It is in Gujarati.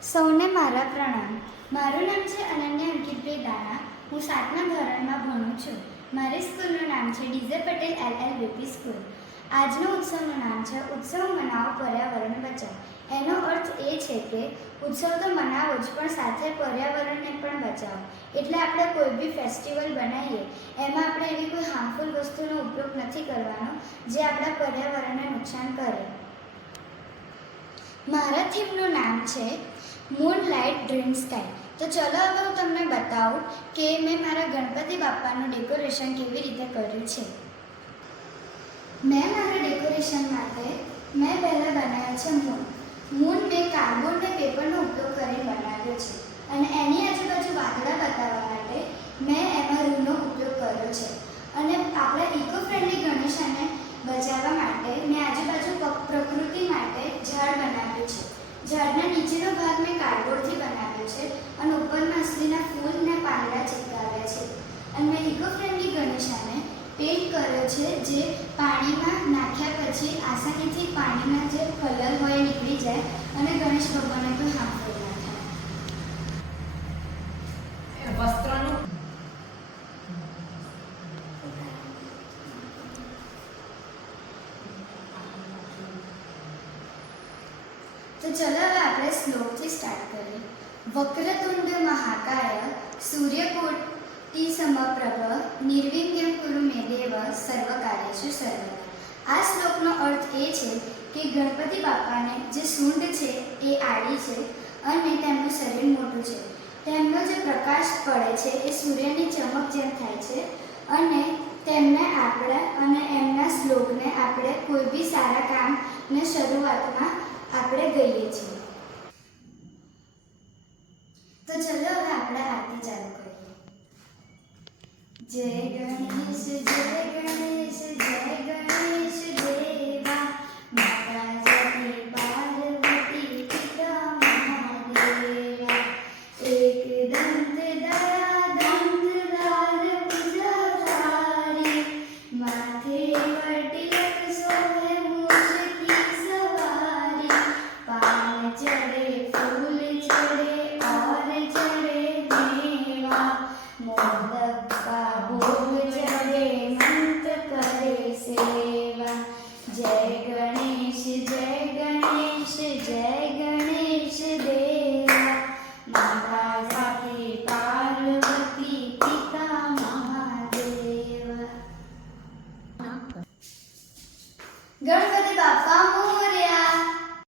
સૌને મારા પ્રણામ. મારું નામ છે અનન્યા અંકિતભાઈ દાણા. હું 7મા ધોરણમાં ભણું છું. મારી સ્કૂલનું નામ છે ડીઝે પટેલ LLVP સ્કૂલ. આજનો ઉત્સવનું નામ છે ઉત્સવ મનાવો પર્યાવરણ બચાવ. એનો અર્થ એ છે કે ઉત્સવ તો મનાવો જ, પણ સાથે પર્યાવરણને પણ બચાવો. એટલે આપણે કોઈ બી ફેસ્ટિવલ બનાવીએ એમાં આપણે એવી કોઈ હાર્મફુલ વસ્તુનો ઉપયોગ નથી કરવાનો જે આપણા પર્યાવરણને નુકસાન કરે. મારા થીમનું નામ છે મૂનલાઇટ ડ્રીમ સ્કાય. તો ચલો હવે હું તમને બતાવું કે મેં મારા ગણપતિ બાપાનું ડેકોરેશન કેવી રીતે કર્યું છે. મેં મારા ડેકોરેશન માટે પહેલાં બનાવ્યો છે મૂન. મેં કાર્ડબોર્ડ અને પેપરનો ઉપયોગ કરીને બનાવ્યો છે અને એની આજુબાજુ વાદળા બતાવવા માટે મેં એમાં રૂનો ઉપયોગ કર્યો છે. અને આપણા ઇકો ફ્રેન્ડલી ગણેશાને બચાવવા માટે મેં આજુબાજુ પ્રકૃતિ માટે ઝાડ બનાવ્યું છે. ઝાડના નીચેનો ભાગ મેં કાર્ડબોર્ડથી બનાવ્યો છે અને ઉપરમાં અસલીના ફૂલ ને પાંદડા ચિપકાવ્યા છે. અને મેં ઇકો ફ્રેન્ડલી ગણેશાને પેઇન્ટ કર્યો છે, જે પાણીમાં નાખ્યા પછી આસાનીથી પાણીના જે કલર હોય નીકળી જાય અને ગણેશ ભગવાનને કોઈ હાર્મફુલ ના થાય. વસ્ત્રનું તો ચલો હવે આપણે શ્લોકથી સ્ટાર્ટ કરીએ. વક્રતુંડ મહાકાય સૂર્યકોટિ સમપ્રભ નિર્વિઘ્ન કુરુ મે દેવ સર્વકાર્યેષુ સર્વદા. આ શ્લોકનો અર્થ એ છે કે ગણપતિ બાપાને જે સૂંઢ છે એ આડી છે અને તેમનું શરીર મોટું છે. તેમનો જે પ્રકાશ પડે છે એ સૂર્યની ચમક જેમ થાય છે અને તેમને આપણે અને એમના શ્લોકને આપણે કોઈ બી સારા કામને શરૂઆતમાં આપણે ગઈએ છીએ. તો ચલો હવે આપણે આરતી ચાલુ કરીએ. જય ગણેશ જય ગણેશ જય ગણેશ દેવા, માતા જય પાર્વતી પિતા મહાદેવા, એક દંત દયા દંતધાર પૂજાધારી, માથે વટિલક શોભે મૂછ કી સવારી, पान चढ़े फूल चढ़े और चढ़े मेवा, मोदक का भोग चढ़े मंत करे सेवा. जय गणेश जय गणेश जय गणेश देवा, माता जाति पार्वती पिता महादेवा. गणपति बाप्पा मोरया.